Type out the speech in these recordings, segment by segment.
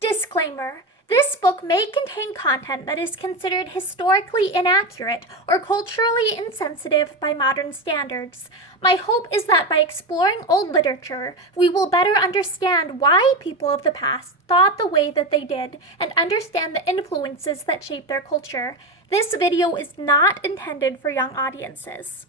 Disclaimer. This book may contain content that is considered historically inaccurate or culturally insensitive by modern standards. My hope is that by exploring old literature, we will better understand why people of the past thought the way that they did and understand the influences that shape their culture. This video is not intended for young audiences.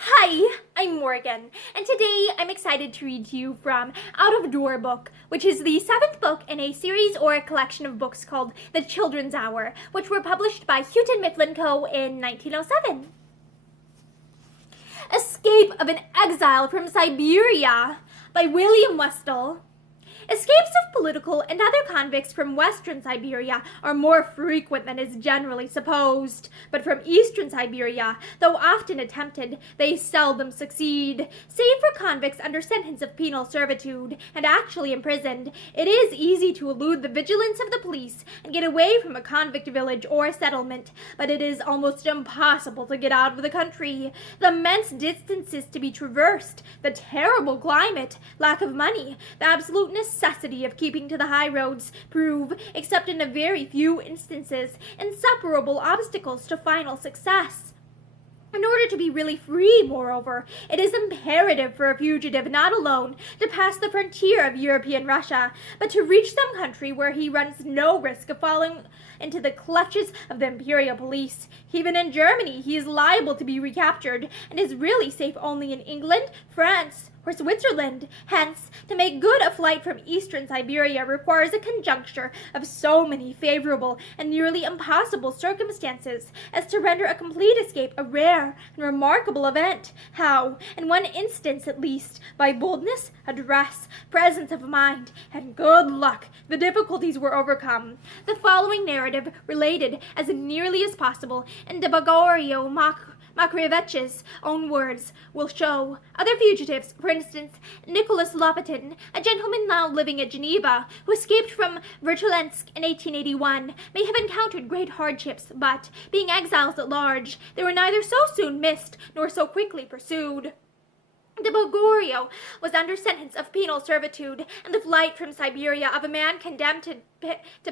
Hi, I'm Morgan, and today I'm excited to read to you from Out of Door Book, which is the 7th book in a series or a collection of books called The Children's Hour, which were published by Houghton Mifflin Co. in 1907. Escape of an Exile from Siberia by William Westall. Escapes of political and other convicts from western Siberia are more frequent than is generally supposed, but from eastern Siberia, though often attempted, they seldom succeed. Save for convicts under sentence of penal servitude and actually imprisoned, it is easy to elude the vigilance of the police and get away from a convict village or settlement, but it is almost impossible to get out of the country. The immense distances to be traversed, the terrible climate, lack of money, the absolute necessity of keeping to the high roads prove, except in a very few instances, insuperable obstacles to final success. In order to be really free, moreover, it is imperative for a fugitive not alone to pass the frontier of European Russia, but to reach some country where he runs no risk of falling into the clutches of the imperial police. Even in Germany, he is liable to be recaptured, and is really safe only in England, France, or Switzerland. Hence, to make good a flight from eastern Siberia requires a conjuncture of so many favorable and nearly impossible circumstances as to render a complete escape a rare and remarkable event. How, in one instance at least, by boldness, address, presence of mind, and good luck, the difficulties were overcome. The following narrative, related as nearly as possible in Gregorio Makriewicz's own words, will show. Other fugitives, for instance, Nicholas Lopatin, a gentleman now living at Geneva, who escaped from Vertolensk in 1881, may have encountered great hardships, but, being exiles at large, they were neither so soon missed nor so quickly pursued. De Gregorio was under sentence of penal servitude, and the flight from Siberia of a man condemned to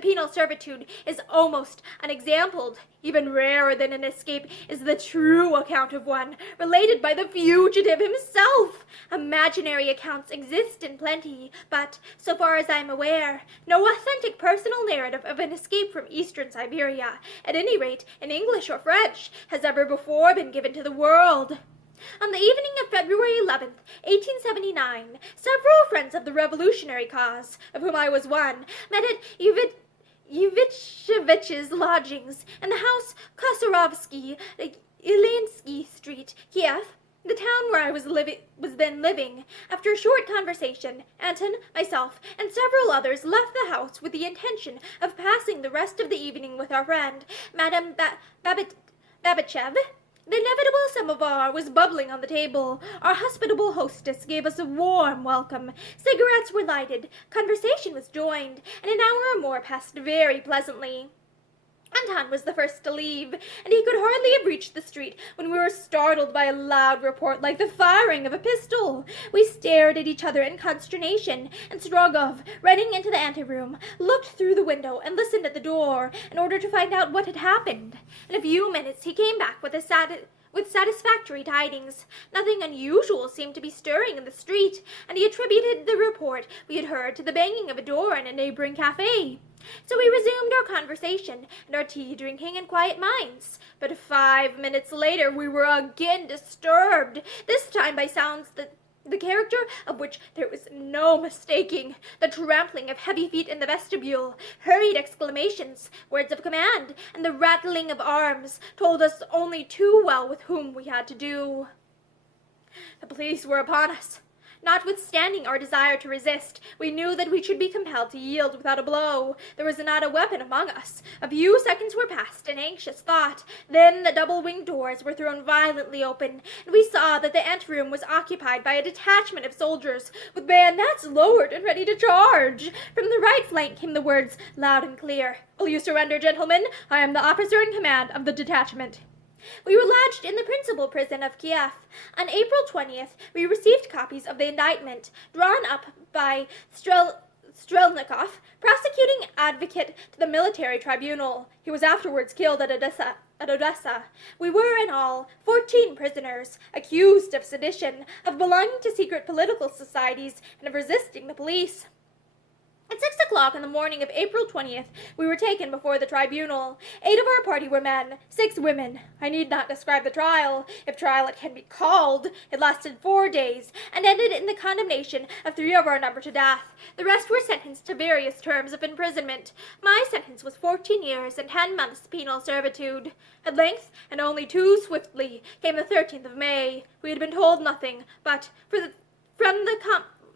penal servitude is almost unexampled. Even rarer than an escape is the true account of one, related by the fugitive himself. Imaginary accounts exist in plenty, but, so far as I am aware, no authentic personal narrative of an escape from eastern Siberia, at any rate in English or French, has ever before been given to the world. On the evening of February 11th, 1879, several friends of the revolutionary cause, of whom I was one, met at Yevitchevich's lodgings in the house Kosarovsky, Ilyinsky Street, Kiev, the town where I was then living. After a short conversation, Anton, myself, and several others left the house with the intention of passing the rest of the evening with our friend, Madame Babachev. The inevitable samovar was bubbling on the table. Our hospitable hostess gave us a warm welcome. Cigarettes were lighted, conversation was joined, and an hour or more passed very pleasantly. Anton was the first to leave, and he could hardly have reached the street when we were startled by a loud report like the firing of a pistol. We stared at each other in consternation, and Strogov, running into the anteroom, looked through the window and listened at the door in order to find out what had happened. In a few minutes he came back with satisfactory tidings. Nothing unusual seemed to be stirring in the street, and he attributed the report we had heard to the banging of a door in a neighboring cafe. So we resumed our conversation and our tea-drinking in quiet minds. But 5 minutes later we were again disturbed, this time by sounds the character of which there was no mistaking. The trampling of heavy feet in the vestibule, hurried exclamations, words of command, and the rattling of arms told us only too well with whom we had to do. The police were upon us. Notwithstanding our desire to resist, we knew that we should be compelled to yield without a blow. There was not a weapon among us. A few seconds were passed in anxious thought. Then the double-winged doors were thrown violently open, and we saw that the anteroom was occupied by a detachment of soldiers, with bayonets lowered and ready to charge. From the right flank came the words, loud and clear, "Will you surrender, gentlemen? I am the officer in command of the detachment." We were lodged in the principal prison of Kiev. On April 20th, we received copies of the indictment, drawn up by Strelnikov, prosecuting advocate to the military tribunal. He was afterwards killed at Odessa. We were in all 14 prisoners, accused of sedition, of belonging to secret political societies, and of resisting the police. At 6 o'clock on the morning of April 20th, we were taken before the tribunal. 8 of our party were men, 6 women. I need not describe the trial, if trial it can be called. It lasted 4 days, and ended in the condemnation of 3 of our number to death. The rest were sentenced to various terms of imprisonment. My sentence was 14 years and 10 months penal servitude. At length, and only too swiftly, came the 13th of May. We had been told nothing, but from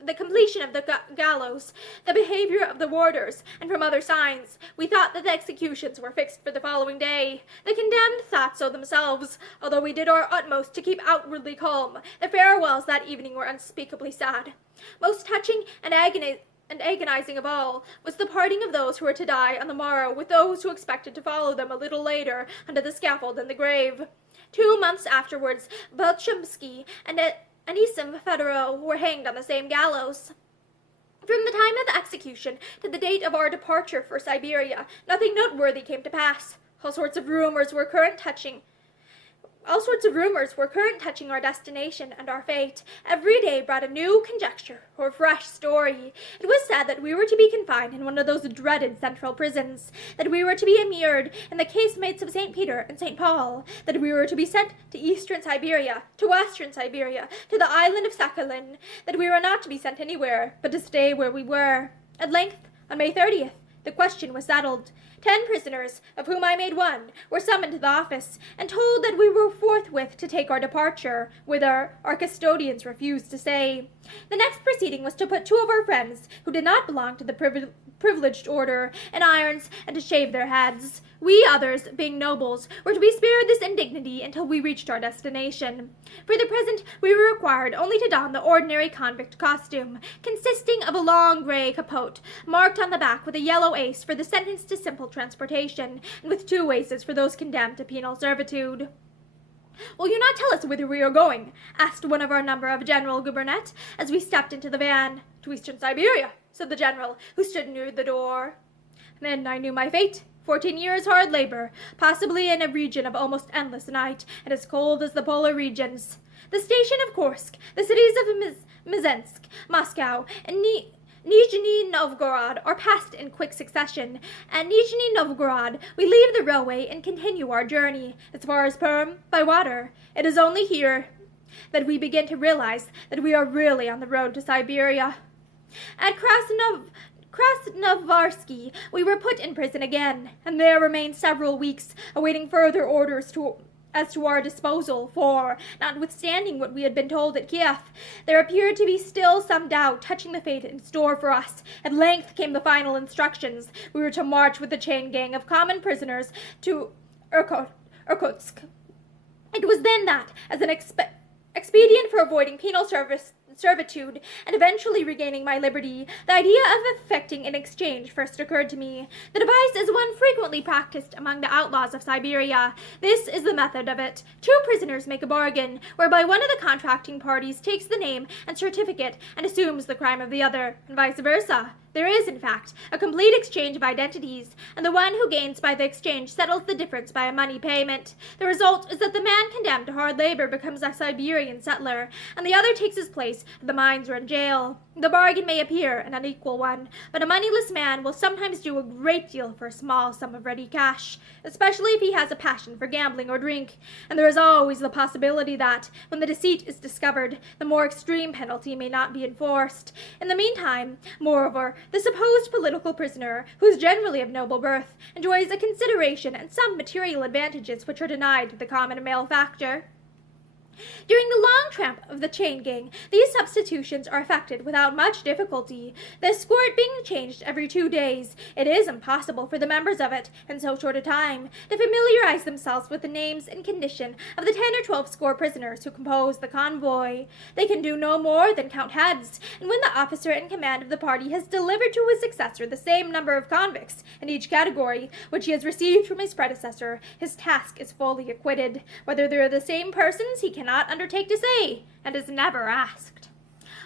the completion of the gallows, the behavior of the warders, and from other signs, we thought that the executions were fixed for the following day. The condemned thought so themselves, although we did our utmost to keep outwardly calm. The farewells that evening were unspeakably sad. Most touching and agonizing of all was the parting of those who were to die on the morrow with those who expected to follow them a little later under the scaffold and the grave. 2 months afterwards, Bolchumsky and Anisim Fedorov were hanged on the same gallows. From the time of the execution to the date of our departure for Siberia, nothing noteworthy came to pass. All sorts of rumors were current touching our destination and our fate. Every day brought a new conjecture or fresh story. It was said that we were to be confined in one of those dreaded central prisons, that we were to be immured in the casemates of St. Peter and St. Paul, that we were to be sent to eastern Siberia, to western Siberia, to the island of Sakhalin, that we were not to be sent anywhere, but to stay where we were. At length, on May 30th, the question was settled. 10 prisoners, of whom I made one, were summoned to the office, and told that we were forthwith to take our departure, whither our custodians refused to say. The next proceeding was to put 2 of our friends, who did not belong to the privileged order, in irons, and to shave their heads. We others, being nobles, were to be spared this indignity until we reached our destination. For the present, we were required only to don the ordinary convict costume, consisting of a long grey capote, marked on the back with a yellow ace for the sentenced to simple transportation, and with 2 aces for those condemned to penal servitude. "Will you not tell us whither we are going?" asked one of our number of General Gubernet, as we stepped into the van. "To eastern Siberia," said the general, who stood near the door. Then I knew my fate. 14 years' hard labor, possibly in a region of almost endless night, and as cold as the polar regions. The station of Kursk, the cities of Mzensk, Moscow, and Nizhny Novgorod are passed in quick succession. At Nizhny Novgorod, we leave the railway and continue our journey, as far as Perm, by water. It is only here that we begin to realize that we are really on the road to Siberia. At Krasnovarsky, we were put in prison again, and there remained several weeks, awaiting further orders as to our disposal, for, notwithstanding what we had been told at Kiev, there appeared to be still some doubt touching the fate in store for us. At length came the final instructions. We were to march with a chain gang of common prisoners to Irkutsk. It was then that, as an expedient for avoiding penal servitude and eventually regaining my liberty, the idea of effecting an exchange first occurred to me. The device is one frequently practiced among the outlaws of Siberia. This is the method of it. 2 prisoners make a bargain, whereby one of the contracting parties takes the name and certificate and assumes the crime of the other, and vice versa. There is, in fact, a complete exchange of identities, and the one who gains by the exchange settles the difference by a money payment. The result is that the man condemned to hard labor becomes a Siberian settler, and the other takes his place at the mines or in jail. The bargain may appear an unequal one, but a moneyless man will sometimes do a great deal for a small sum of ready cash, especially if he has a passion for gambling or drink, and there is always the possibility that, when the deceit is discovered, the more extreme penalty may not be enforced. In the meantime, moreover, the supposed political prisoner, who is generally of noble birth, enjoys a consideration and some material advantages which are denied to the common malefactor. During the long tramp of the chain gang, these substitutions are effected without much difficulty, the escort being changed every 2 days. It is impossible for the members of it, in so short a time, to familiarize themselves with the names and condition of the 10 or 12 score prisoners who compose the convoy. They can do no more than count heads, and when the officer in command of the party has delivered to his successor the same number of convicts in each category which he has received from his predecessor, his task is fully acquitted. Whether they are the same persons he cannot undertake to say, and is never asked.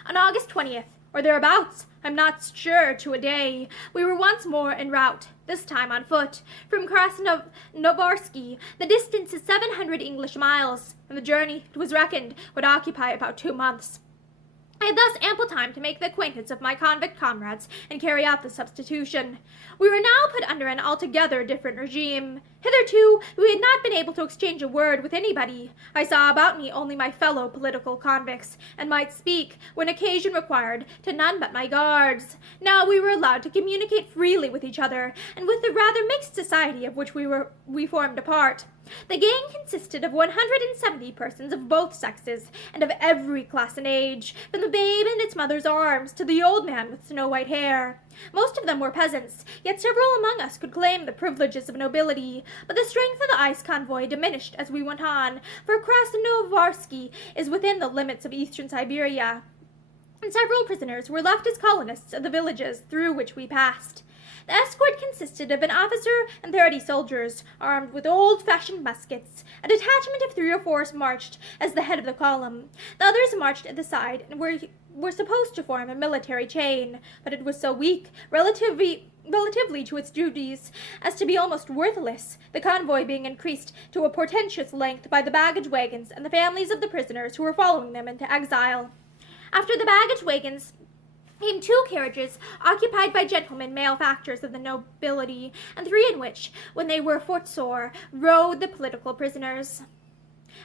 On August 20th, or thereabouts, I'm not sure to a day, we were once more en route, this time on foot. From Krasnovarsky, the distance is 700 English miles, and the journey, it was reckoned, would occupy about 2 months. I had thus ample time to make the acquaintance of my convict comrades and carry out the substitution. We were now put under an altogether different regime. Hitherto, we had not been able to exchange a word with anybody. I saw about me only my fellow political convicts, and might speak, when occasion required, to none but my guards. Now we were allowed to communicate freely with each other, and with the rather mixed society of which we formed a part. The gang consisted of 170 persons of both sexes, and of every class and age, from the babe in its mother's arms to the old man with snow-white hair. Most of them were peasants, yet several among us could claim the privileges of nobility, but the strength of the ice convoy diminished as we went on, for Krasnovarsky is within the limits of eastern Siberia, and several prisoners were left as colonists of the villages through which we passed. The escort consisted of an officer and 30 soldiers, armed with old-fashioned muskets. A detachment of 3 or 4 marched as the head of the column. The others marched at the side and were supposed to form a military chain, but it was so weak, relatively to its duties, as to be almost worthless, the convoy being increased to a portentous length by the baggage wagons and the families of the prisoners who were following them into exile. After the baggage wagons came 2 carriages occupied by gentlemen malefactors of the nobility, and 3 in which, when they were footsore, rode the political prisoners.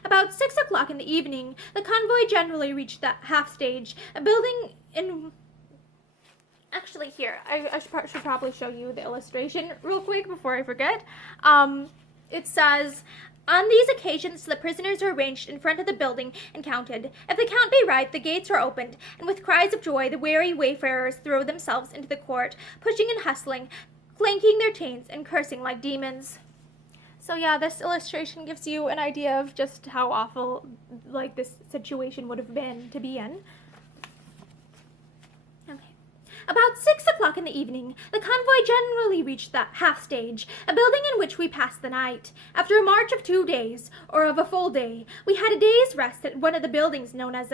About 6 o'clock in the evening, the convoy generally reached the half-stage, a building in... Actually, here, I should probably show you the illustration real quick before I forget. It says, on these occasions, the prisoners are arranged in front of the building and counted. If the count be right, the gates are opened, and with cries of joy, the weary wayfarers throw themselves into the court, pushing and hustling, clanking their chains, and cursing like demons. So yeah, this illustration gives you an idea of just how awful, like, this situation would have been to be in. About 6 o'clock in the evening, the convoy generally reached the half-stage, a building in which we passed the night. After a march of 2 days, or of a full day, we had a day's rest at one of the buildings known as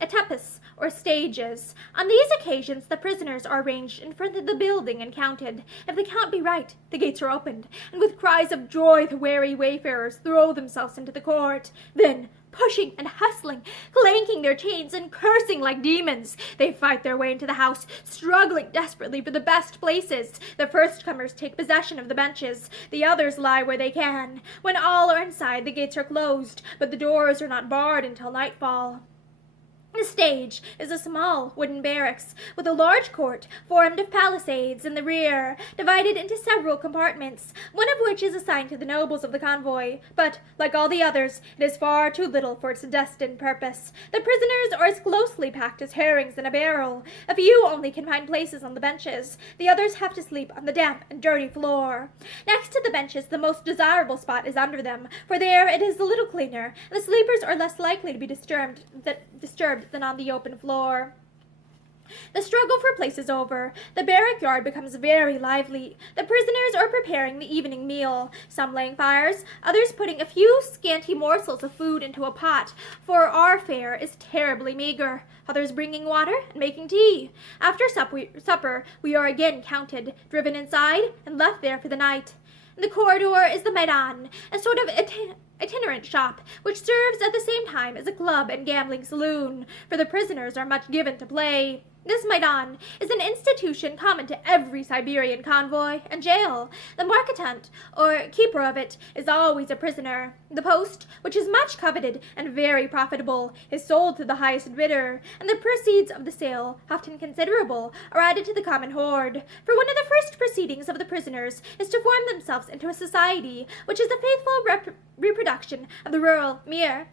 etapas, or stages. On these occasions, the prisoners are arranged in front of the building and counted. If the count be right, the gates are opened, and with cries of joy the weary wayfarers throw themselves into the court. Then, pushing and hustling, clanking their chains and cursing like demons, they fight their way into the house, struggling desperately for the best places. The first-comers take possession of the benches, the others lie where they can. When all are inside, the gates are closed, but the doors are not barred until nightfall. The stage is a small wooden barracks with a large court formed of palisades in the rear, divided into several compartments, one of which is assigned to the nobles of the convoy, but, like all the others, it is far too little for its destined purpose. The prisoners are as closely packed as herrings in a barrel. A few only can find places on the benches. The others have to sleep on the damp and dirty floor. Next to the benches, the most desirable spot is under them, for there it is a little cleaner, and the sleepers are less likely to be disturbed than on the open floor. The struggle for place is over. The barrack yard becomes very lively. The prisoners are preparing the evening meal, some laying fires, others putting a few scanty morsels of food into a pot, for our fare is terribly meager, others bringing water and making tea. After supper, we are again counted, driven inside, and left there for the night. In the corridor is the Maidan, a sort of itinerant shop, which serves at the same time as a club and gambling saloon, for the prisoners are much given to play. This Maidan is an institution common to every Siberian convoy and jail. The marketant, or keeper of it, is always a prisoner. The post, which is much coveted and very profitable, is sold to the highest bidder, and the proceeds of the sale, often considerable, are added to the common hoard. For one of the first proceedings of the prisoners is to form themselves into a society, which is a faithful reproduction of the rural mir.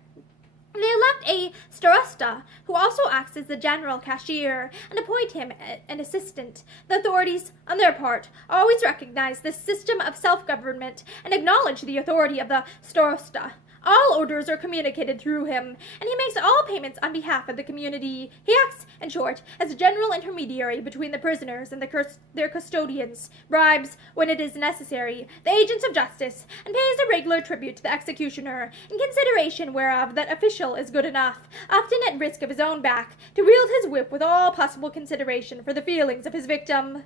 They elect a starosta, who also acts as the general cashier, and appoint him an assistant. The authorities, on their part, always recognize this system of self-government and acknowledge the authority of the starosta. All orders are communicated through him, and he makes all payments on behalf of the community. He acts, in short, as a general intermediary between the prisoners and their custodians, bribes, when it is necessary, the agents of justice, and pays a regular tribute to the executioner, in consideration whereof that official is good enough, often at risk of his own back, to wield his whip with all possible consideration for the feelings of his victim.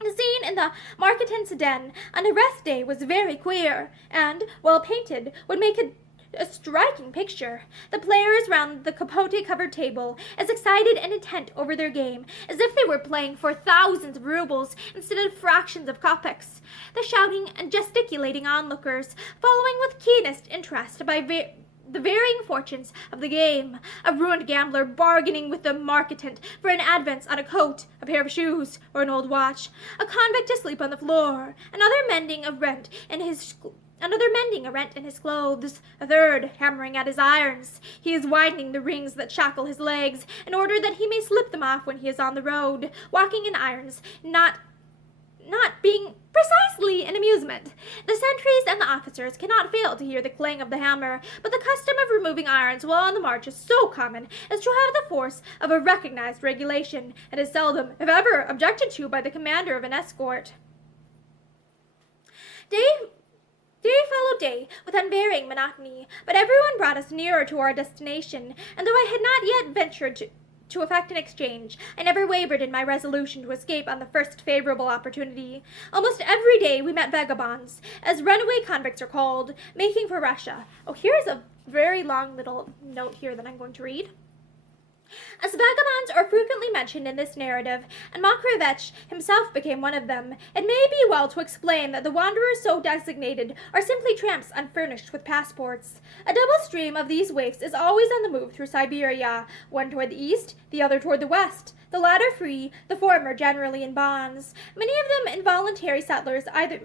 The scene in the marketant's den on arrest day was very queer, and, well painted, would make a striking picture. The players round the capote-covered table, as excited and intent over their game as if they were playing for thousands of rubles instead of fractions of kopecks. The shouting and gesticulating onlookers, following with keenest interest the varying fortunes of the game, a ruined gambler bargaining with the marketant for an advance on a coat, a pair of shoes, or an old watch, a convict asleep on the floor, another mending a rent in his clothes, a third hammering at his irons. He is widening the rings that shackle his legs, in order that he may slip them off when he is on the road, walking in irons, not being precisely an amusement. The sentries and the officers cannot fail to hear the clang of the hammer, but the custom of removing irons while on the march is so common as to have the force of a recognized regulation, and is seldom, if ever, objected to by the commander of an escort. Day followed day with unvarying monotony, but everyone brought us nearer to our destination, and though I had not yet ventured to effect an exchange, I never wavered in my resolution to escape on the first favorable opportunity. Almost every day we met vagabonds, as runaway convicts are called, making for Russia. Oh, here's a very long little note here that I'm going to read. As vagabonds are frequently mentioned in this narrative, and Makarevich himself became one of them, it may be well to explain that the wanderers so designated are simply tramps unfurnished with passports. A double stream of these waifs is always on the move through Siberia, one toward the east, the other toward the west, the latter free, the former generally in bonds. Many of the involuntary settlers either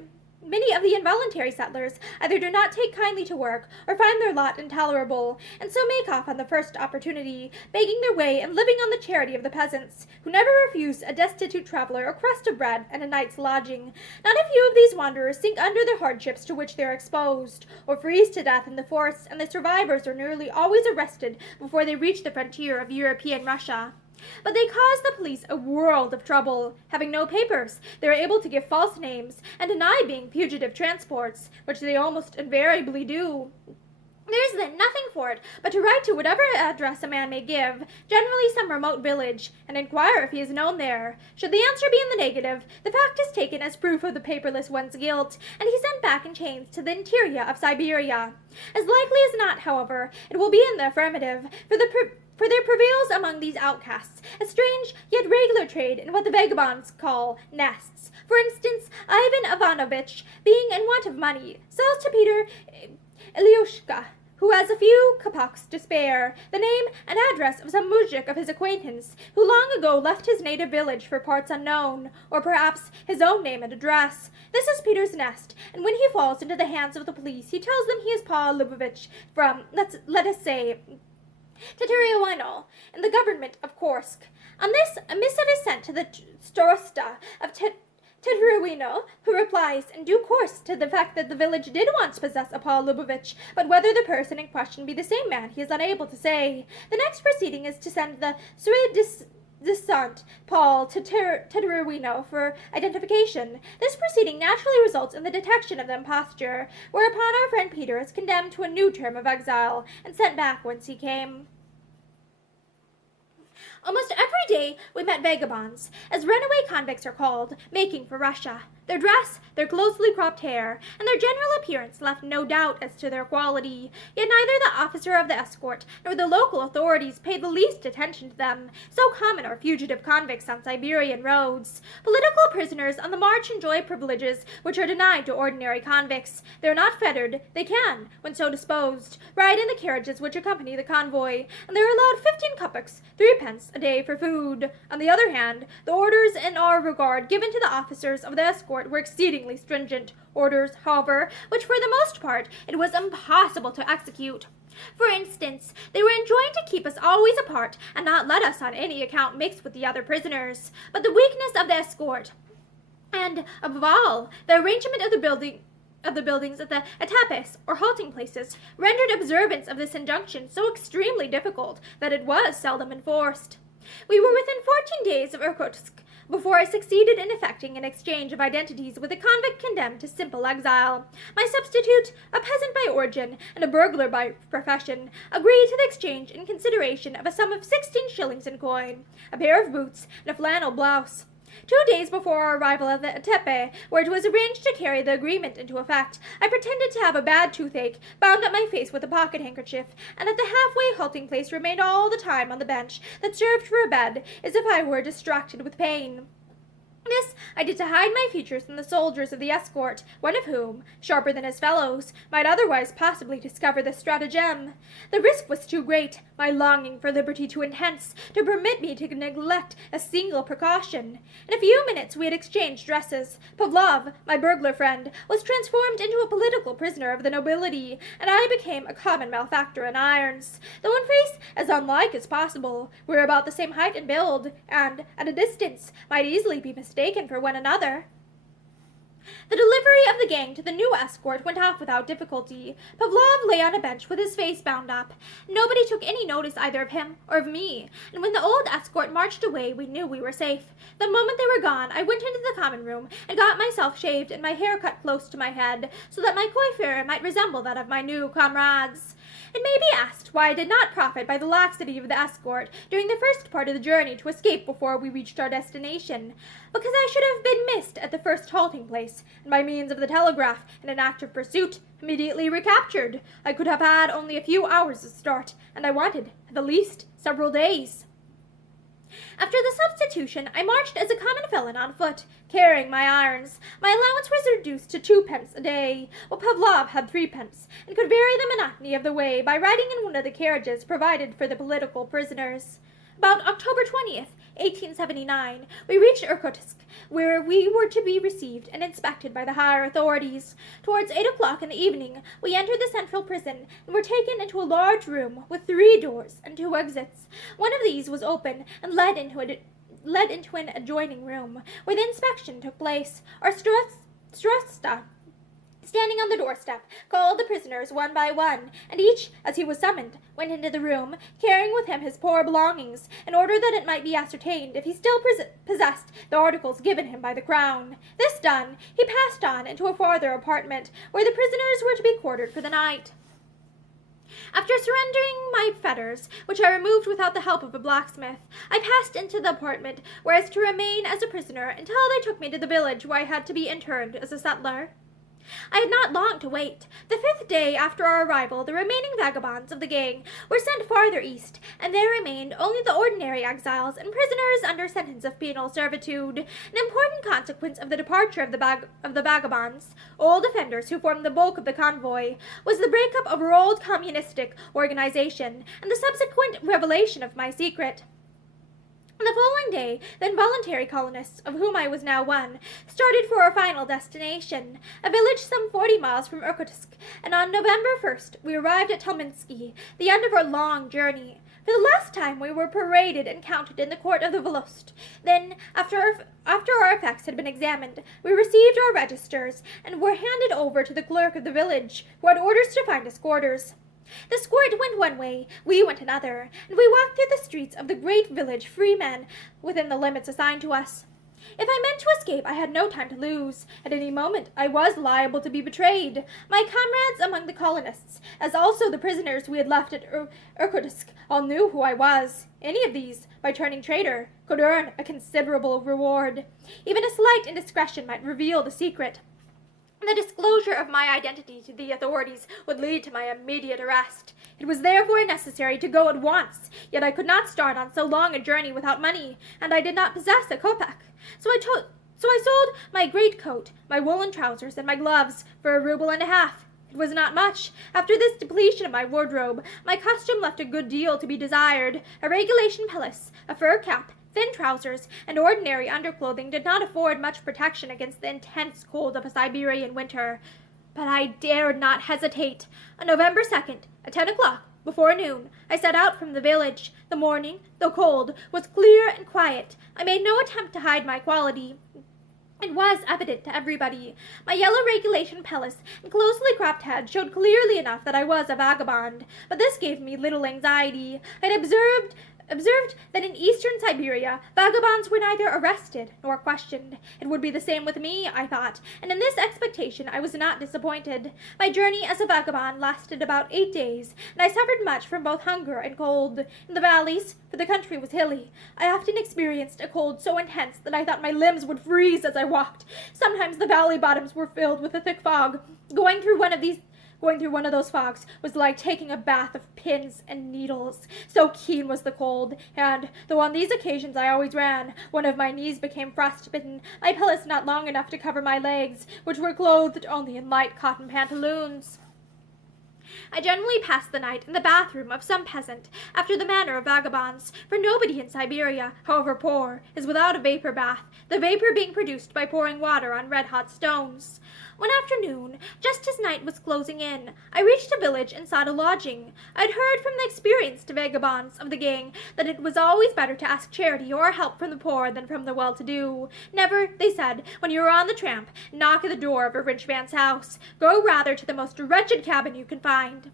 do not take kindly to work or find their lot intolerable, and so make off on the first opportunity, begging their way and living on the charity of the peasants, who never refuse a destitute traveler a crust of bread and a night's lodging. Not a few of these wanderers sink under the hardships to which they are exposed, or freeze to death in the forests, and the survivors are nearly always arrested before they reach the frontier of European Russia. But they cause the police a world of trouble. Having no papers, they are able to give false names and deny being fugitive transports, which they almost invariably do. There is then nothing for it but to write to whatever address a man may give, generally some remote village, and inquire if he is known there. Should the answer be in the negative, the fact is taken as proof of the paperless one's guilt, and he sent back in chains to the interior of Siberia. As likely as not, however, it will be in the affirmative, for there prevails among these outcasts a strange yet regular trade in what the vagabonds call nests. For instance, Ivan Ivanovich, being in want of money, sells to Peter Ilyushka, who has a few kopecks to spare, the name and address of some muzhik of his acquaintance, who long ago left his native village for parts unknown, or perhaps his own name and address. This is Peter's nest, and when he falls into the hands of the police, he tells them he is Paul Lubovitch from, let us say, Teterevino, in the government of Kursk. On this, a missive is sent to the starosta of Teterevino, who replies in due course to the fact that the village did once possess a Paul Lubovitch, but whether the person in question be the same man he is unable to say. The next proceeding is to send the descent Paul to Teterevino for identification. This proceeding naturally results in the detection of the imposture, whereupon our friend Peter is condemned to a new term of exile and sent back whence he came. Almost every day we met vagabonds, as runaway convicts are called, making for Russia. Their dress, their closely cropped hair, and their general appearance left no doubt as to their quality, yet neither the officer of the escort nor the local authorities paid the least attention to them, so common are fugitive convicts on Siberian roads. Political prisoners on the march enjoy privileges which are denied to ordinary convicts. They are not fettered, they can, when so disposed, ride in the carriages which accompany the convoy, and they are allowed 15 kopecks, 3d. A day for food. On the other hand, the orders in our regard given to the officers of the escort were exceedingly stringent, orders, however, which for the most part it was impossible to execute. For instance, they were enjoined to keep us always apart and not let us on any account mix with the other prisoners. But the weakness of the escort, and above all, the arrangement of of the buildings at the etapes, or halting places, rendered observance of this injunction so extremely difficult that it was seldom enforced. We were within 14 days of Irkutsk before I succeeded in effecting an exchange of identities with a convict condemned to simple exile. My substitute, a peasant by origin and a burglar by profession, agreed to the exchange in consideration of a sum of 16 shillings in coin, a pair of boots, and a flannel blouse. 2 days before our arrival at the Tepe, where it was arranged to carry the agreement into effect, I pretended to have a bad toothache, bound up my face with a pocket handkerchief, and at the halfway halting place remained all the time on the bench that served for a bed, as if I were distracted with pain. This I did to hide my features from the soldiers of the escort, one of whom, sharper than his fellows, might otherwise possibly discover the stratagem. The risk was too great, my longing for liberty too intense, to permit me to neglect a single precaution. In a few minutes we had exchanged dresses. Pavlov, my burglar friend, was transformed into a political prisoner of the nobility, and I became a common malefactor in irons. Though in face as unlike as possible, we were about the same height and build, and, at a distance, might easily be mistaken for one another. The delivery of the gang to the new escort went off without difficulty. Pavlov lay on a bench with his face bound up. Nobody took any notice either of him or of me, and when the old escort marched away, we knew we were safe. The moment they were gone, I went into the common room and got myself shaved and my hair cut close to my head, so that my coiffure might resemble that of my new comrades. It may be asked why I did not profit by the laxity of the escort during the first part of the journey to escape before we reached our destination. Because I should have been missed at the first halting place, and by means of the telegraph and an active pursuit, immediately recaptured. I could have had only a few hours' start, and I wanted, at the least, several days. After the substitution, I marched as a common felon on foot, carrying my irons. My allowance was reduced to 2 pence a day, while Pavlov had 3 pence, and could vary the monotony of the way by riding in one of the carriages provided for the political prisoners. About October 20th, 1879, we reached Irkutsk, where we were to be received and inspected by the higher authorities. Towards 8 o'clock in the evening, we entered the central prison and were taken into a large room with 3 doors and 2 exits. One of these was open and led into an adjoining room, where the inspection took place. Our starosta, standing on the doorstep, called the prisoners one by one, and each, as he was summoned, went into the room, carrying with him his poor belongings, in order that it might be ascertained if he still possessed the articles given him by the crown. This done, he passed on into a farther apartment, where the prisoners were to be quartered for the night. After surrendering my fetters, which I removed without the help of a blacksmith, I passed into the apartment, where I was to remain as a prisoner until they took me to the village where I had to be interned as a settler. I had not long to wait. The 5th day after our arrival, the remaining vagabonds of the gang were sent farther east, and there remained only the ordinary exiles and prisoners under sentence of penal servitude. An important consequence of the departure of the vagabonds, old offenders who formed the bulk of the convoy, was the breakup of our old communistic organization and the subsequent revelation of my secret. On the following day, the involuntary colonists, of whom I was now one, started for our final destination, a village some 40 miles from Irkutsk, and on November 1st we arrived at Telminsky, the end of our long journey. For the last time we were paraded and counted in the court of the Volost. Then, after our effects had been examined, we received our registers and were handed over to the clerk of the village, who had orders to find us quarters. The escort went one way, we went another, and we walked through the streets of the great village free men within the limits assigned to us. If I meant to escape, I had no time to lose. At any moment, I was liable to be betrayed. My comrades among the colonists, as also the prisoners we had left at Irkutsk, all knew who I was. Any of these, by turning traitor, could earn a considerable reward. Even a slight indiscretion might reveal the secret. The disclosure of my identity to the authorities would lead to my immediate arrest. It was therefore necessary to go at once, yet I could not start on so long a journey without money, and I did not possess a kopeck. So I sold my greatcoat, my woolen trousers, and my gloves for 1.5 rubles. It was not much. After this depletion of my wardrobe, my costume left a good deal to be desired. A regulation pelisse, a fur cap, thin trousers, and ordinary underclothing did not afford much protection against the intense cold of a Siberian winter. But I dared not hesitate. On November 2nd, at 10 o'clock, before noon, I set out from the village. The morning, though cold, was clear and quiet. I made no attempt to hide my quality. It was evident to everybody. My yellow regulation pelisse and closely cropped head showed clearly enough that I was a vagabond, but this gave me little anxiety. I had observed that in eastern Siberia, vagabonds were neither arrested nor questioned. It would be the same with me, I thought, and in this expectation I was not disappointed. My journey as a vagabond lasted about 8 days, and I suffered much from both hunger and cold. In the valleys, for the country was hilly, I often experienced a cold so intense that I thought my limbs would freeze as I walked. Sometimes the valley bottoms were filled with a thick fog. Going through one of those fogs was like taking a bath of pins and needles. So keen was the cold, and, though on these occasions I always ran, one of my knees became frostbitten, my pelisse not long enough to cover my legs, which were clothed only in light cotton pantaloons. I generally passed the night in the bathroom of some peasant, after the manner of vagabonds, for nobody in Siberia, however poor, is without a vapor bath, the vapor being produced by pouring water on red-hot stones. One afternoon, just as night was closing in, I reached a village and sought a lodging. I had heard from the experienced vagabonds of the gang that it was always better to ask charity or help from the poor than from the well-to-do. Never, they said, when you are on the tramp, knock at the door of a rich man's house. Go rather to the most wretched cabin you can find.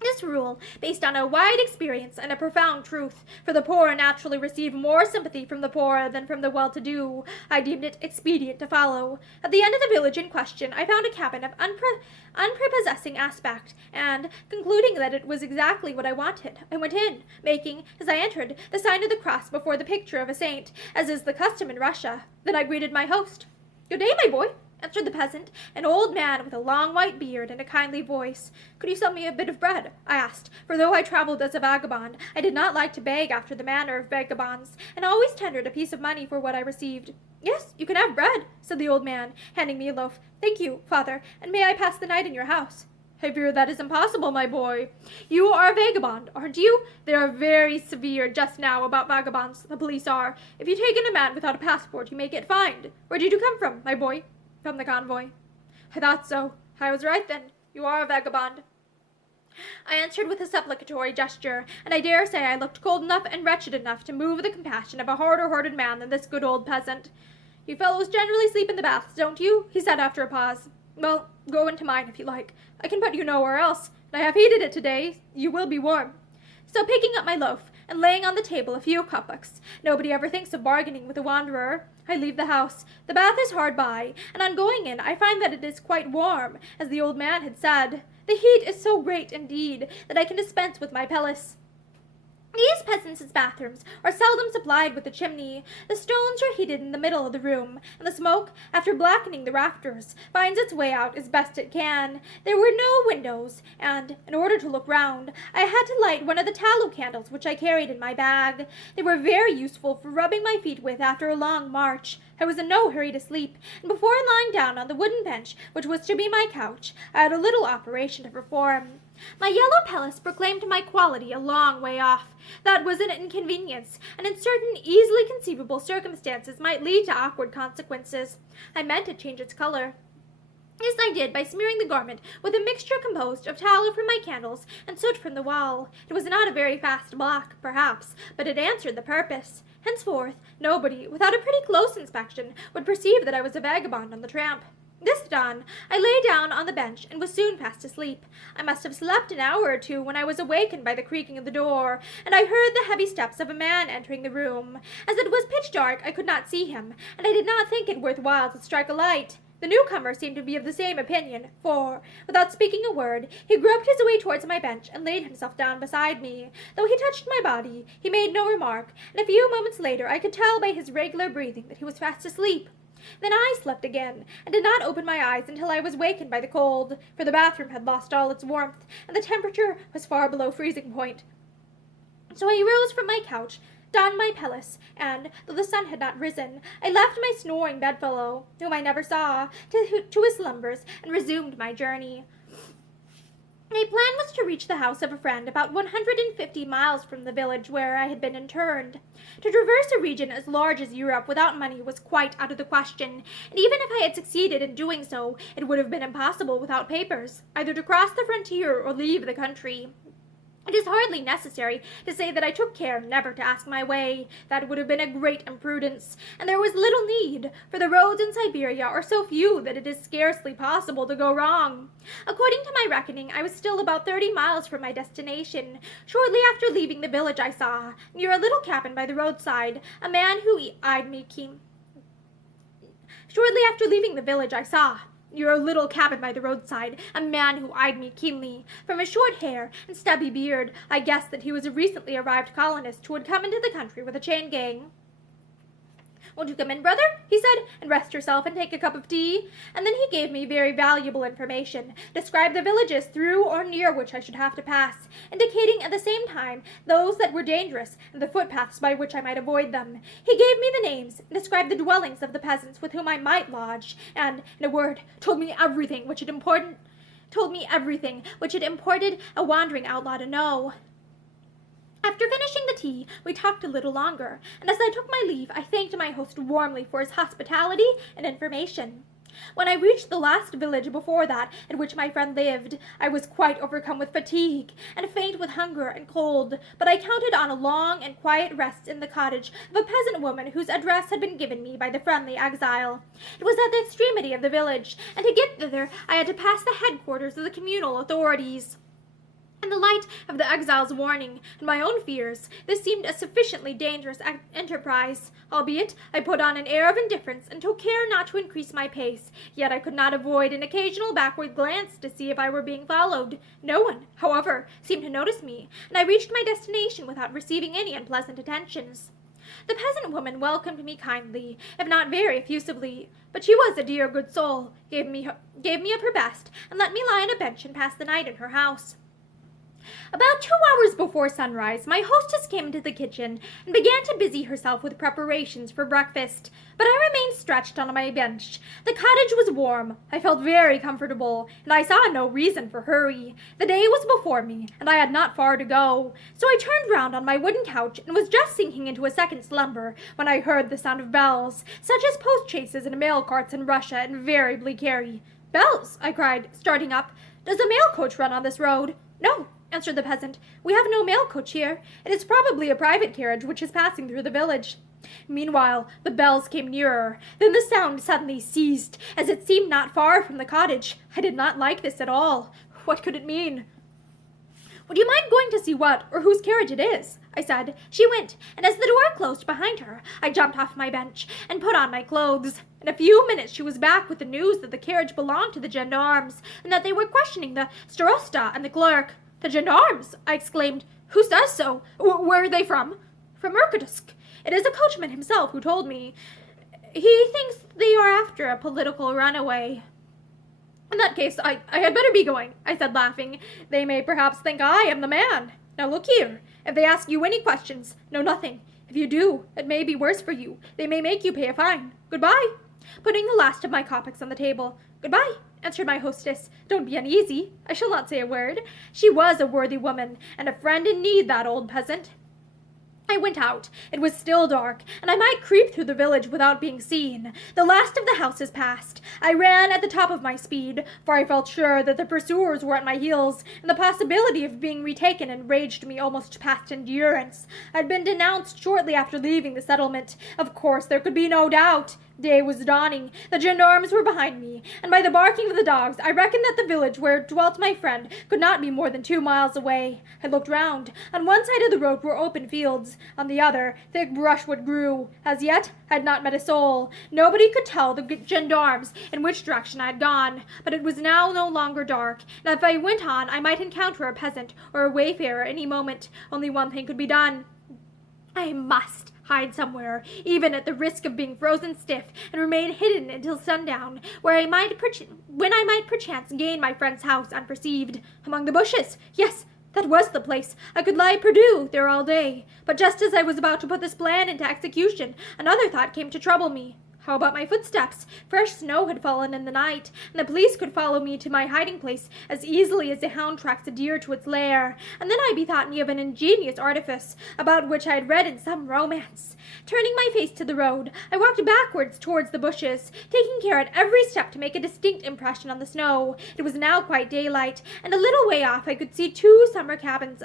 This rule, based on a wide experience and a profound truth, for the poor naturally receive more sympathy from the poor than from the well-to-do, I deemed it expedient to follow. At the end of the village in question, I found a cabin of unprepossessing aspect, and, concluding that it was exactly what I wanted, I went in, making, as I entered, the sign of the cross before the picture of a saint, as is the custom in Russia. Then I greeted my host. "Good day, my boy," answered the peasant, an old man with a long white beard and a kindly voice. "Could you sell me a bit of bread?" I asked, for though I travelled as a vagabond, I did not like to beg after the manner of vagabonds, and always tendered a piece of money for what I received. "Yes, you can have bread," said the old man, handing me a loaf. "Thank you, father, and may I pass the night in your house?" "I fear that is impossible, my boy. You are a vagabond, aren't you? They are very severe just now about vagabonds, the police are. If you take in a man without a passport, you may get fined. Where did you come from, my boy?" "From the convoy." "I thought so. I was right, then. You are a vagabond." I answered with a supplicatory gesture, and I dare say I looked cold enough and wretched enough to move the compassion of a harder-hearted man than this good old peasant. "You fellows generally sleep in the baths, don't you?" he said after a pause. "Well, go into mine if you like. I can put you nowhere else, and I have heated it today. You will be warm." So picking up my loaf, and laying on the table a few kopecks, nobody ever thinks of bargaining with a wanderer, I leave the house. The bath is hard by, and on going in I find that it is quite warm, as the old man had said. The heat is so great, indeed, that I can dispense with my pelisse. These peasants' bathrooms are seldom supplied with a chimney. The stones are heated in the middle of the room, and the smoke, after blackening the rafters, finds its way out as best it can. There were no windows, and, in order to look round, I had to light one of the tallow candles which I carried in my bag. They were very useful for rubbing my feet with after a long march. I was in no hurry to sleep, and before lying down on the wooden bench which was to be my couch, I had a little operation to perform. My yellow pelisse proclaimed my quality a long way off. That was an inconvenience, and in certain easily conceivable circumstances might lead to awkward consequences. I meant to change its color. This I did by smearing the garment with a mixture composed of tallow from my candles and soot from the wall. It was not a very fast black, perhaps, but it answered the purpose. Henceforth, nobody, without a pretty close inspection, would perceive that I was a vagabond on the tramp. This done, I lay down on the bench and was soon fast asleep. I must have slept an hour or two when I was awakened by the creaking of the door, and I heard the heavy steps of a man entering the room. As it was pitch dark, I could not see him, and I did not think it worth while to strike a light. The newcomer seemed to be of the same opinion, for, without speaking a word, he groped his way towards my bench and laid himself down beside me. Though he touched my body, he made no remark, and a few moments later I could tell by his regular breathing that he was fast asleep. Then I slept again, and did not open my eyes until I was wakened by the cold, for the bathroom had lost all its warmth, and the temperature was far below freezing point. So I rose from my couch, donned my pelisse, and, though the sun had not risen, I left my snoring bedfellow, whom I never saw, to his slumbers, and resumed my journey. My plan was to reach the house of a friend about 150 miles from the village where I had been interned. To traverse a region as large as Europe without money was quite out of the question, and even if I had succeeded in doing so, it would have been impossible without papers, either to cross the frontier or leave the country. It is hardly necessary to say that I took care never to ask my way. That would have been a great imprudence, and there was little need, for the roads in Siberia are so few that it is scarcely possible to go wrong. According to my reckoning, I was still about 30 miles from my destination. Shortly after leaving the village, I saw, near a little cabin by the roadside, a man who eyed me keenly. Near a little cabin by the roadside, a man who eyed me keenly. From his short hair and stubby beard, I guessed that he was a recently arrived colonist who had come into the country with a chain gang. "Won't you come in, brother?" he said, "and rest yourself and take a cup of tea?" And then he gave me very valuable information, described the villages through or near which I should have to pass, indicating at the same time those that were dangerous and the footpaths by which I might avoid them. He gave me the names and described the dwellings of the peasants with whom I might lodge, and, in a word, told me everything which it imported a wandering outlaw to know. After finishing the tea, we talked a little longer, and as I took my leave, I thanked my host warmly for his hospitality and information. When I reached the last village before that at which my friend lived, I was quite overcome with fatigue, and faint with hunger and cold, but I counted on a long and quiet rest in the cottage of a peasant woman whose address had been given me by the friendly Exile. It was at the extremity of the village, and to get thither I had to pass the headquarters of the communal authorities. In the light of the Exile's warning and my own fears, this seemed a sufficiently dangerous enterprise. Albeit I put on an air of indifference and took care not to increase my pace, yet I could not avoid an occasional backward glance to see if I were being followed. No one, however, seemed to notice me, and I reached my destination without receiving any unpleasant attentions. The peasant woman welcomed me kindly, if not very effusively, but she was a dear good soul, gave me up her best, and let me lie on a bench and pass the night in her house. About 2 hours before sunrise, my hostess came into the kitchen and began to busy herself with preparations for breakfast, but I remained stretched on my bench. The cottage was warm, I felt very comfortable, and I saw no reason for hurry. The day was before me, and I had not far to go, so I turned round on my wooden couch and was just sinking into a second slumber when I heard the sound of bells, such as post-chaises and mail carts in Russia invariably carry. "Bells!" I cried, starting up. "Does a mail coach run on this road?" "No," answered the peasant. "We have no mail coach here. It is probably a private carriage which is passing through the village." Meanwhile, the bells came nearer. Then the sound suddenly ceased, as it seemed not far from the cottage. I did not like this at all. What could it mean? "Would you mind going to see what or whose carriage it is?" I said. She went, and as the door closed behind her, I jumped off my bench and put on my clothes. In a few minutes she was back with the news that the carriage belonged to the gendarmes, and that they were questioning the starosta and the clerk. "The gendarmes!" I exclaimed. "Who says so? Where are they from?" "From Irkutsk. It is a coachman himself who told me. He thinks they are after a political runaway." "In that case, I had better be going," I said, laughing. "They may perhaps think I am the man. Now look here. If they ask you any questions, know nothing. If you do, it may be worse for you. They may make you pay a fine. Goodbye," putting the last of my kopecks on the table. "Goodbye," answered my hostess. "Don't be uneasy. I shall not say a word." She was a worthy woman, and a friend in need, that old peasant. I went out. It was still dark, and I might creep through the village without being seen. The last of the houses passed. I ran at the top of my speed, for I felt sure that the pursuers were at my heels, and the possibility of being retaken enraged me almost past endurance. I had been denounced shortly after leaving the settlement. Of course, there could be no doubt. Day was dawning. The gendarmes were behind me, and by the barking of the dogs, I reckoned that the village where dwelt my friend could not be more than 2 miles away. I looked round. On one side of the road were open fields. On the other, thick brushwood grew. As yet, I had not met a soul. Nobody could tell the gendarmes in which direction I had gone. But it was now no longer dark, and if I went on, I might encounter a peasant or a wayfarer any moment. Only one thing could be done. I must hide somewhere, even at the risk of being frozen stiff, and remain hidden until sundown, when I might perchance gain my friend's house unperceived. Among the bushes! Yes, that was the place. I could lie perdu there all day. But just as I was about to put this plan into execution, another thought came to trouble me. How about my footsteps? Fresh snow had fallen in the night, and the police could follow me to my hiding place as easily as a hound tracks a deer to its lair. And then I bethought me of an ingenious artifice, about which I had read in some romance. Turning my face to the road, I walked backwards towards the bushes, taking care at every step to make a distinct impression on the snow. It was now quite daylight, and a little way off I could see 2 summer cabins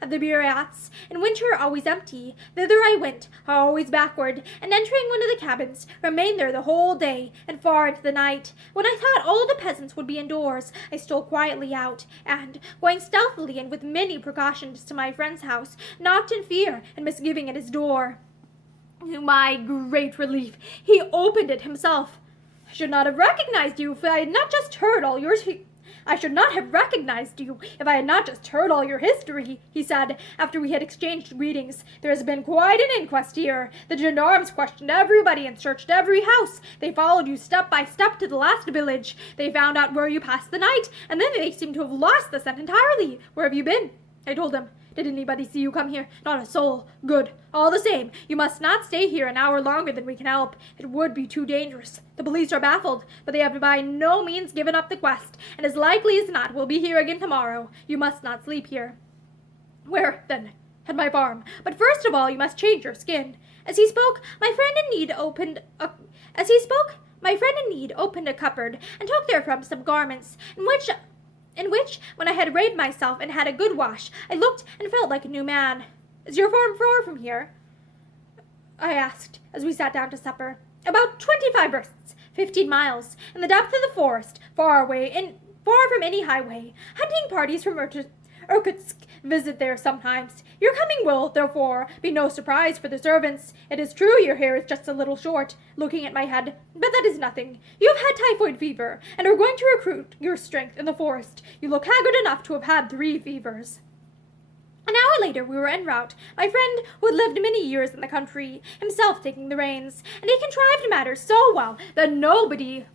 Of the burettes, in winter always empty, thither I went, always backward, and entering one of the cabins, remained there the whole day, and far into the night. When I thought all the peasants would be indoors, I stole quietly out, and, going stealthily and with many precautions to my friend's house, knocked in fear and misgiving at his door. To my great relief, he opened it himself. I should not have recognized you if I had not just heard all your history, he said, after we had exchanged greetings. There has been quite an inquest here. The gendarmes questioned everybody and searched every house. They followed you step by step to the last village. They found out where you passed the night, and then they seem to have lost the scent entirely. Where have you been? I told him. Did anybody see you come here? Not a soul. Good. All the same, you must not stay here an hour longer than we can help. It would be too dangerous. The police are baffled, but they have by no means given up the quest, and as likely as not will be here again tomorrow. You must not sleep here. Where, then? At my farm. But first of all, you must change your skin. As he spoke, my friend in need opened a cupboard, and took therefrom some garments, in which, when I had arrayed myself and had a good wash, I looked and felt like a new man. Is your farm far from here? I asked, as we sat down to supper. About 25 versts, 15 miles, in the depth of the forest, far from any highway. Hunting parties from Irkutsk visit there sometimes. Your coming will, therefore, be no surprise for the servants. It is true your hair is just a little short, looking at my head, but that is nothing. You have had typhoid fever, and are going to recruit your strength in the forest. You look haggard enough to have had 3 fevers. An hour later we were en route, my friend, who had lived many years in the country, himself taking the reins, and he contrived matters so well that nobody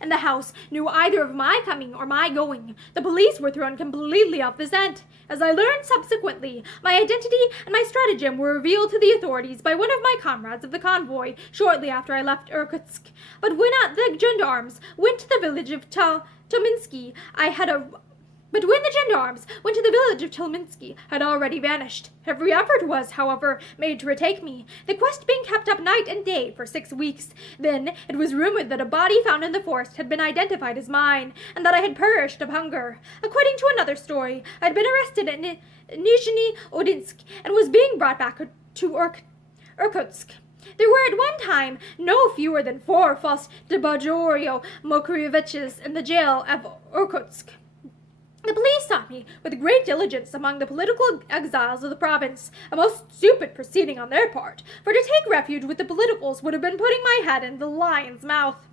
in the house knew either of my coming or my going. The police were thrown completely off the scent. As I learned subsequently, my identity and my stratagem were revealed to the authorities by one of my comrades of the convoy shortly after I left Irkutsk. But when the gendarmes went to the village of Telminsky, had already vanished. Every effort was, however, made to retake me, the quest being kept up night and day for 6 weeks. Then it was rumored that a body found in the forest had been identified as mine, and that I had perished of hunger. According to another story, I had been arrested in Nizhny Odinsk and was being brought back to Irkutsk. There were at one time no fewer than 4 false Debajorio Mokrieviches in the jail of Irkutsk. The police sought me with great diligence among the political exiles of the province, a most stupid proceeding on their part, for to take refuge with the politicals would have been putting my head in the lion's mouth.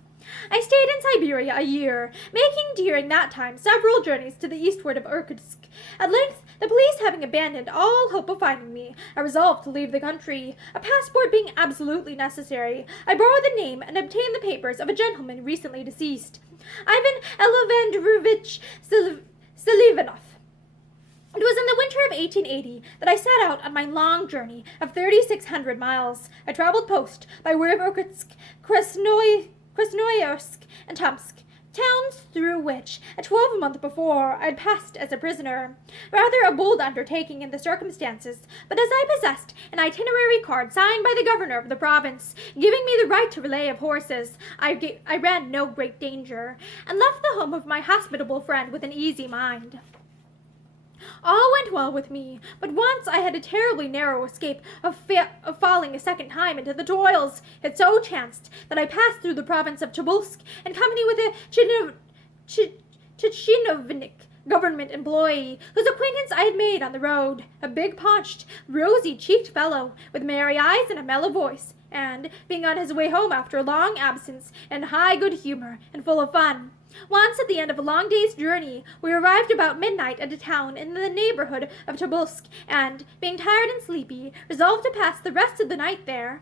I stayed in Siberia a year, making during that time several journeys to the eastward of Irkutsk. At length, the police having abandoned all hope of finding me, I resolved to leave the country, a passport being absolutely necessary. I borrowed the name and obtained the papers of a gentleman recently deceased, Ivan Elevandrovich Selivanov. It was in the winter of 1880 that I set out on my long journey of 3,600 miles. I traveled post by way of Irkutsk, Krasnoyarsk, and Tomsk, towns through which a 12-month before I had passed as a prisoner. Rather a bold undertaking in the circumstances, but as I possessed an itinerary card signed by the governor of the province, giving me the right to relay of horses, I ran no great danger, and left the home of my hospitable friend with an easy mind. All went well with me, but once I had a terribly narrow escape of falling a second time into the toils. It so chanced that I passed through the province of Tobolsk in company with a Chichinovnik government employee, whose acquaintance I had made on the road, a big-paunched, rosy-cheeked fellow, with merry eyes and a mellow voice, and, being on his way home after a long absence, in high good humor and full of fun. Once, at the end of a long day's journey, we arrived about midnight at a town in the neighborhood of Tobolsk, and, being tired and sleepy, resolved to pass the rest of the night there.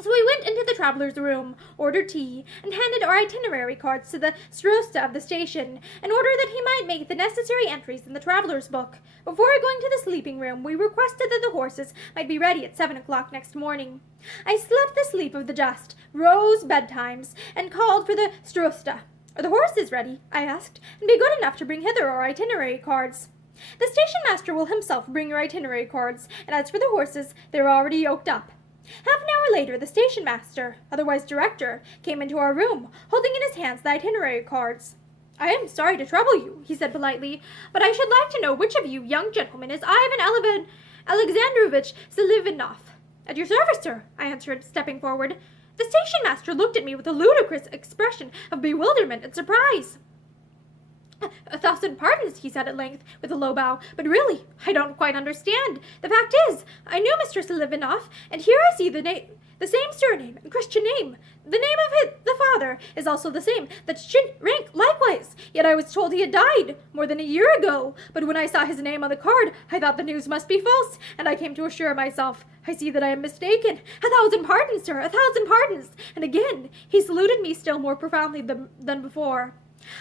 So we went into the traveler's room, ordered tea, and handed our itinerary cards to the starosta of the station, in order that he might make the necessary entries in the traveler's book. Before going to the sleeping room, we requested that the horses might be ready at 7 o'clock next morning. I slept the sleep of the just, rose betimes, and called for the starosta. Are the horses ready? I asked, and be good enough to bring hither our itinerary cards. The station master will himself bring your itinerary cards, and as for the horses, they are already yoked up. Half an hour later, the station master, otherwise director, came into our room, holding in his hands the itinerary cards. I am sorry to trouble you, he said politely, but I should like to know which of you young gentlemen is Ivan Alexandrovitch Selivanov. At your service, sir, I answered, stepping forward. The station master looked at me with a ludicrous expression of bewilderment and surprise. 1,000 pardons, he said at length, with a low bow, but really, I don't quite understand. The fact is, I knew Mr. Selivanov, and here I see the same surname and Christian name. The name of the father is also the same, the rank likewise, yet I was told he had died more than a year ago. But when I saw his name on the card, I thought the news must be false, and I came to assure myself. I see that I am mistaken. 1,000 pardons, sir, 1,000 pardons. And again, he saluted me still more profoundly than before.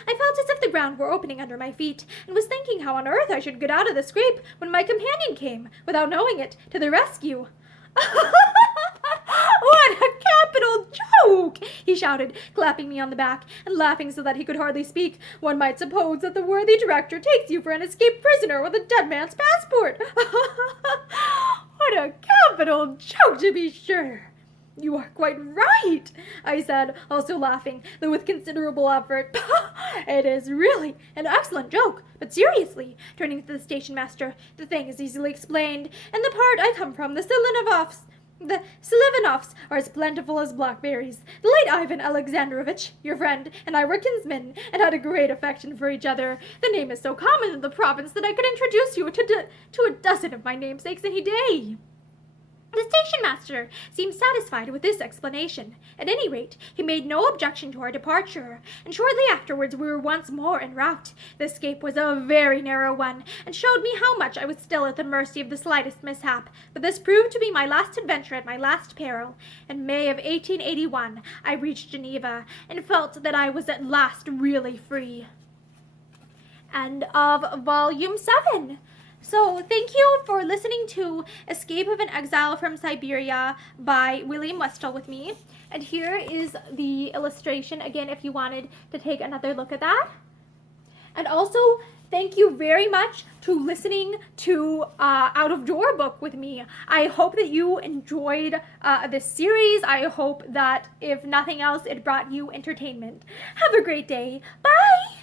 I felt as if the ground were opening under my feet, and was thinking how on earth I should get out of the scrape when my companion came, without knowing it, to the rescue. What a capital joke! He shouted, clapping me on the back, and laughing so that he could hardly speak. One might suppose that the worthy director takes you for an escaped prisoner with a dead man's passport. What a capital joke, to be sure! You are quite right, I said, also laughing, though with considerable effort. It is really an excellent joke, but seriously, turning to the station master, the thing is easily explained. In the part I come from, the Selivanovs are as plentiful as blackberries. The late Ivan Alexandrovitch, your friend, and I were kinsmen, and had a great affection for each other. The name is so common in the province that I could introduce you to a dozen of my namesakes any day. The station master seemed satisfied with this explanation. At any rate, he made no objection to our departure, and shortly afterwards we were once more en route. The escape was a very narrow one, and showed me how much I was still at the mercy of the slightest mishap. But this proved to be my last adventure at my last peril. In May of 1881, I reached Geneva, and felt that I was at last really free. End of Volume 7. So, thank you for listening to Escape of an Exile from Siberia by William Westall with me. And here is the illustration, again, if you wanted to take another look at that. And also, thank you very much to listening to Out of Door Book with me. I hope that you enjoyed this series. I hope that, if nothing else, it brought you entertainment. Have a great day. Bye!